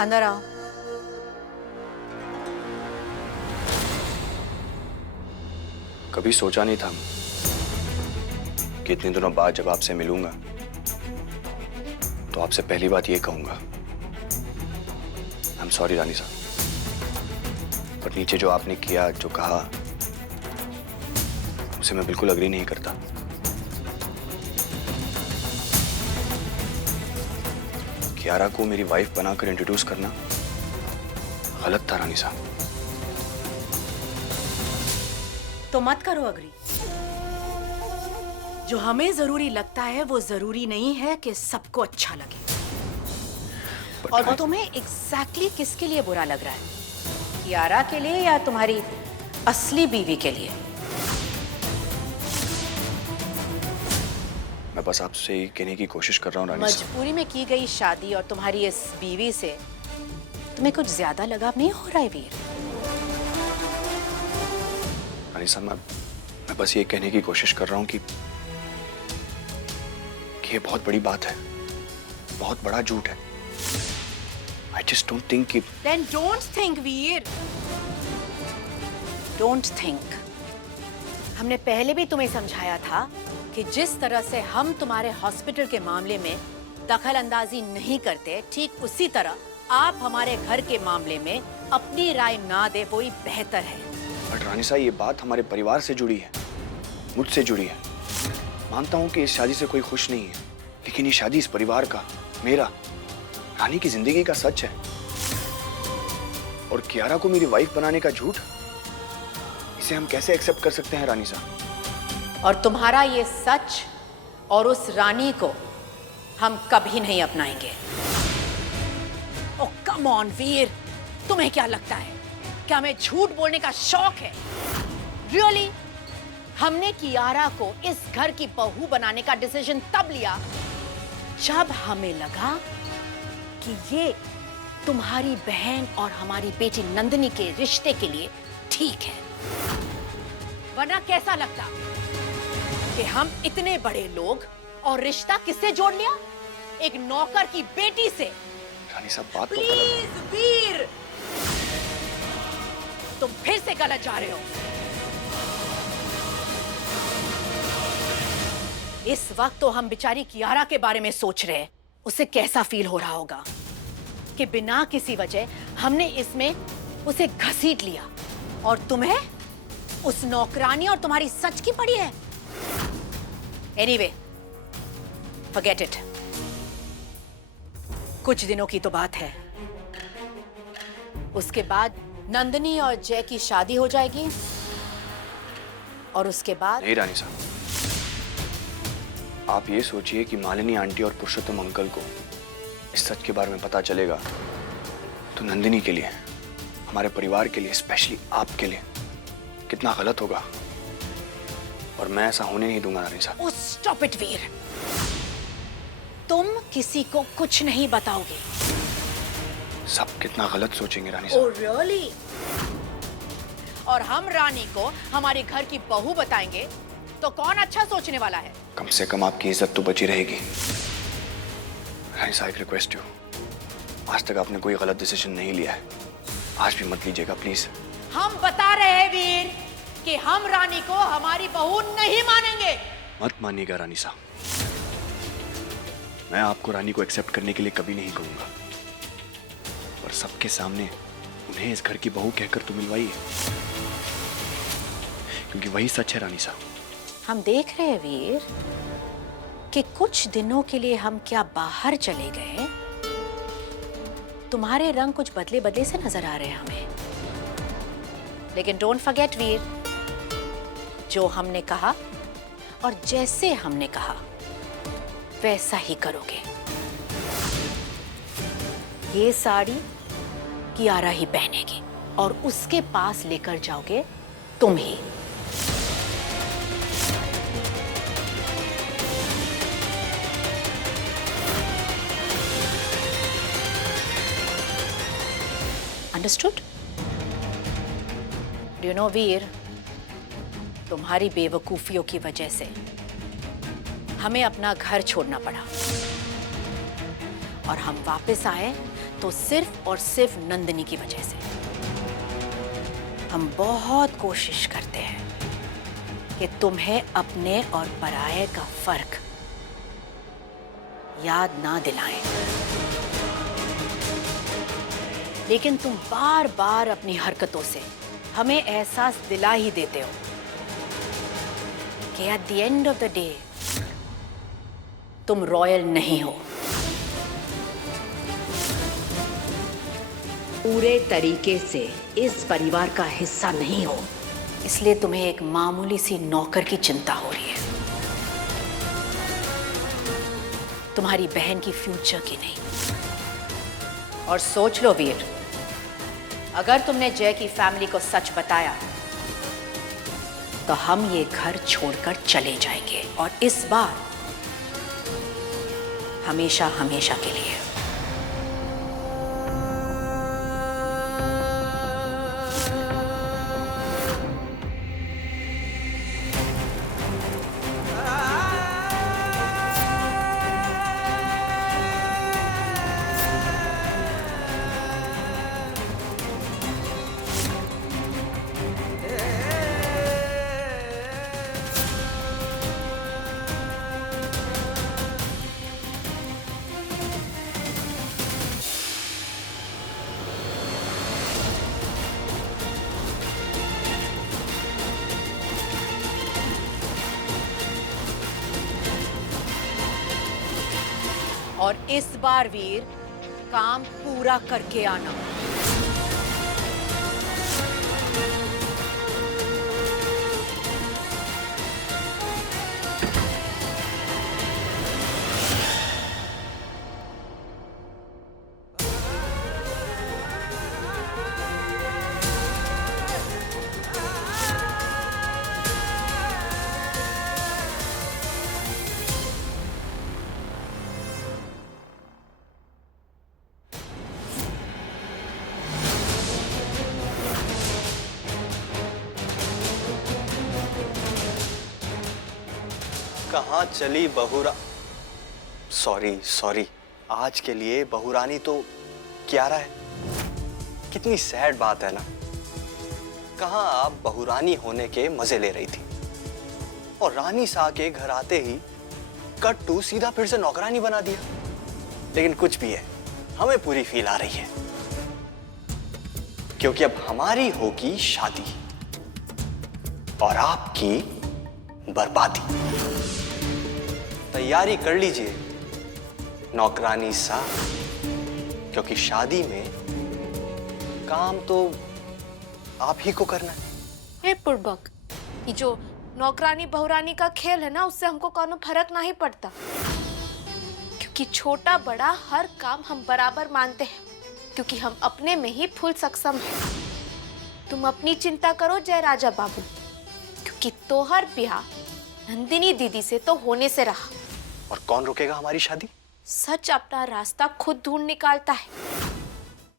अंदर आओ। कभी सोचा नहीं था कि इतने दिनों बाद जब आपसे मिलूंगा तो आपसे पहली बात ये कहूंगा, आई एम सॉरी रानी साहब। पर नीचे जो आपने किया, जो कहा, उसे मैं बिल्कुल अग्री नहीं करता। कियारा को मेरी वाइफ बनाकर इंट्रोड्यूस करना गलत था रानी साहब। तो मत करो अग्री। जो हमें जरूरी लगता है वो जरूरी नहीं है कि सबको अच्छा लगे। और तुम्हें एग्जैक्टली किसके लिए बुरा लग रहा है? कियारा के लिए या तुम्हारी असली बीवी के लिए? मैं बस आपसे ये कहने की कोशिश कर रहा हूँ रानी साहब। मजबूरी में की गई शादी और तुम्हारी इस बीवी से तुम्हें कुछ ज्यादा लगाव नहीं हो रहा है वीर? रानी साहब, मैं बस ये कहने की कोशिश कर रहा हूँ कि ये बहुत बड़ी बात है, बहुत बड़ा झूठ है। I just don't think कि... Then don't think, Veer. Don't think। हमने पहले भी तुम्हें समझाया था कि जिस तरह से हम तुम्हारे हॉस्पिटल के मामले में दखल अंदाजी नहीं करते, ठीक उसी तरह आप हमारे घर के मामले में अपनी राय ना दे, वो ही बेहतर है। बट रानी साहब, ये बात हमारे परिवार से जुड़ी है, मुझसे जुड़ी है। मानता हूँ कि इस शादी से कोई खुश नहीं है, लेकिन ये शादी इस परिवार का, मेरा, रानी की जिंदगी का सच है। और कियारा को मेरी वाइफ बनाने का झूठ, इसे हम कैसे एक्सेप्ट कर सकते हैं रानी साहब? और तुम्हारा ये सच और उस रानी को हम कभी नहीं अपनाएंगे। ओ कम ऑन वीर, तुम्हें क्या लगता है क्या हमें झूठ बोलने का शौक है? रियली? हमने कियारा को इस घर की बहू बनाने का डिसीजन तब लिया जब हमें लगा कि ये तुम्हारी बहन और हमारी बेटी नंदिनी के रिश्ते के लिए ठीक है। वरना कैसा लगता कि हम इतने बड़े लोग और रिश्ता किससे जोड़ लिया? एक नौकर की बेटी से। रानी साहब, बात तो प्लीज वीर, तुम फिर से गलत जा रहे हो। इस वक्त तो हम बेचारी कियारा के बारे में सोच रहे हैं। उसे कैसा फील हो रहा होगा कि बिना किसी वजह हमने इसमें उसे घसीट लिया और तुम्हें उस नौकरानी और तुम्हारी सच की पड़ी है। Anyway, forget it. कुछ दिनों की तो बात है, उसके बाद नंदिनी और जय की शादी हो जाएगी और उसके बाद... नहीं रानी साहब, आप ये सोचिए कि मालिनी आंटी और पुरुषोत्तम अंकल को इस सच के बारे में पता चलेगा तो नंदिनी के लिए, हमारे परिवार के लिए, स्पेशली आपके लिए कितना गलत होगा। और मैं ऐसा होने नहीं दूंगा रानी साहब। Oh, stop it, वीर। तुम किसी को कुछ नहीं बताओगे। सब कितना गलत सोचेंगे रानी साहब। Oh, really? और हम रानी को हमारे घर की बहू बताएंगे तो कौन अच्छा सोचने वाला है? कम से कम आपकी इज्जत तो बची रहेगी। रानी साहब, रिक्वेस्ट यू, आज तक आपने कोई गलत डिसीजन नहीं लिया है, आज भी मत लीजिएगा प्लीज। हम बता रहे हैं वीर कि हम रानी को हमारी बहू नहीं मानेंगे। मत मानिएगा रानी साहब, मैं आपको रानी को एक्सेप्ट करने के लिए कभी नहीं कहूंगा, और सबके सामने उन्हें इस घर की बहू कहकर तो मिलवाइए, क्योंकि वही सच है रानी साहब। हम देख रहे हैं वीर कि कुछ दिनों के लिए हम क्या बाहर चले गए, तुम्हारे रंग कुछ बदले बदले से नजर आ रहे हैं हमें। लेकिन डोंट फॉरगेट वीर, जो हमने कहा और जैसे हमने कहा वैसा ही करोगे। ये साड़ी कियारा ही पहनेगी और उसके पास लेकर जाओगे तुम ही। अंडरस्टूड? डू यू नो वीर, तुम्हारी बेवकूफियों की वजह से हमें अपना घर छोड़ना पड़ा और हम वापस आए तो सिर्फ और सिर्फ नंदिनी की वजह से। हम बहुत कोशिश करते हैं कि तुम्हें अपने और पराये का फर्क याद ना दिलाएं, लेकिन तुम बार बार अपनी हरकतों से हमें एहसास दिला ही देते हो कि at the end of the day तुम रॉयल नहीं हो, पूरे तरीके से इस परिवार का हिस्सा नहीं हो। इसलिए तुम्हें एक मामूली सी नौकर की चिंता हो रही है, तुम्हारी बहन की फ्यूचर की नहीं। और सोच लो वीर, अगर तुमने जय की फैमिली को सच बताया तो हम ये घर छोड़कर चले जाएंगे, और इस बार हमेशा हमेशा के लिए। और इस बार वीर काम पूरा करके आना। कहाँ चली बहुरा सॉरी आज के लिए बहुरानी तो क्यारा है। कितनी सैड बात है ना। कहाँ आप बहुरानी होने के मजे ले रही थी और रानी सा के घर आते ही कट टू सीधा फिर से नौकरानी बना दिया। लेकिन कुछ भी है, हमें पूरी फील आ रही है, क्योंकि अब हमारी होगी शादी और आपकी बर्बादी। तैयारी कर लीजिए नौकरानी सा, क्योंकि शादी में काम तो आप ही को करना है। हे पुरबक, ये जो नौकरानी बहुरानी का खेल है ना, उससे हमको कोनो फर्क नहीं पड़ता, क्योंकि छोटा बड़ा हर काम हम बराबर मानते हैं, क्योंकि हम अपने में ही फुल सक्षम हैं। तुम अपनी चिंता करो जय राजा बाबू, क्योंकि तोहर ब्याह नंदिनी दीदी से तो होने से रहा। और कौन रोकेगा हमारी शादी? सच अपना रास्ता खुद ढूंढ निकालता है।